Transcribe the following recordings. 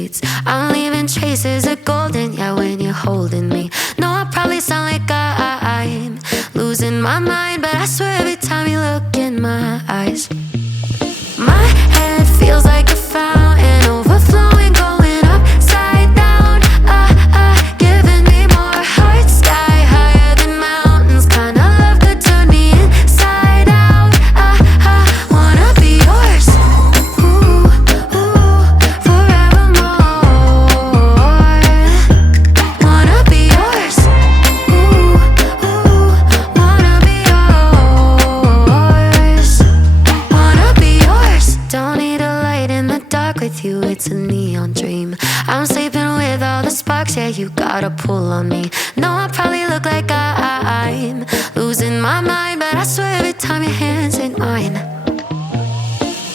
sheets. I'm leaving traces of golden, yeah, when you're holding me. No, I probably sound like I'm losing my mind, but I swear every time you look in my eyes, my head feels like a fountain, overflowing, going upside down. Giving me more heart, sky higher than mountains. Kind of love could turn me inside out. Wanna be yours, ooh, ooh, forevermore. Wanna be yours, ooh, ooh, wanna be yours. Wanna be yours. Don't need a light in the dark with you, it's a neon dream. I'm sleeping with all the sparks, yeah, you got a pull on me. No, I probably look like I'm losing my mind, but I swear every time your hands in mine,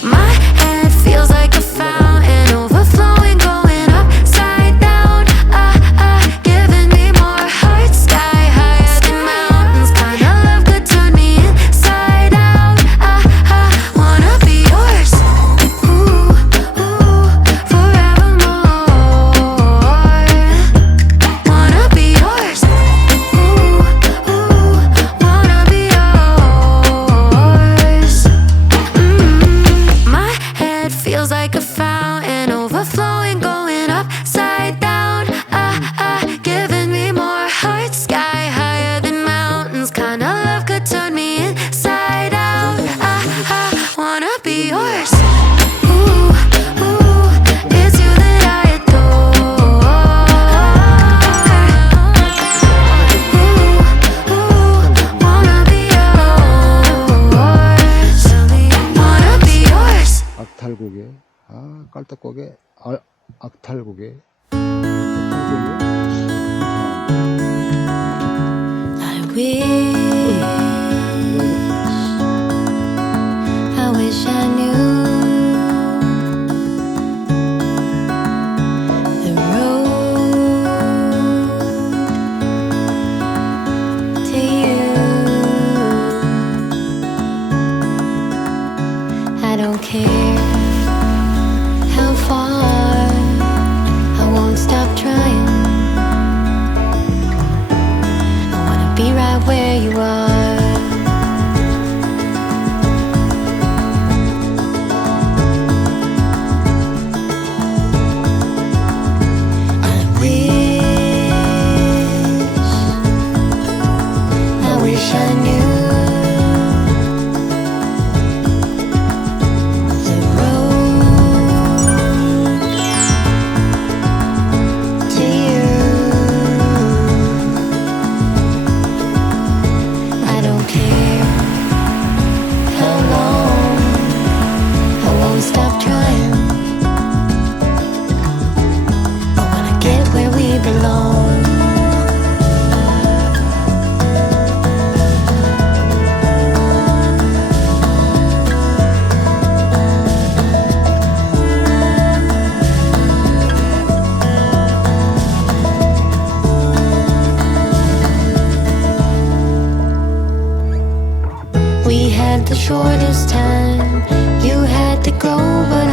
my head feels like a fountain, overflowing, going upside down. Giving me more heart, sky higher than mountains. Kind of love could turn me inside out. Wanna be yours, ooh, ooh, forevermore. Wanna be yours, ooh, ooh, wanna be yours. My head feels like a fountain, overflowing, going upside down. Giving me more heart, sky higher than mountains. Kind of love could turn me inside out. Wanna be yours, ooh, ooh, it's you that I adore. Ooh, ooh, wanna be yours. Wanna be yours. 악탈곡에 깔딱곡에 악탈곡에 I wish I knew the road to you. I don't care how far, I won't stop trying. I wanna be right where you are. I wish I knew the road to you. I don't care how long, I won't stop trying. I wanna get where we belong. We had the shortest time. You had to go, but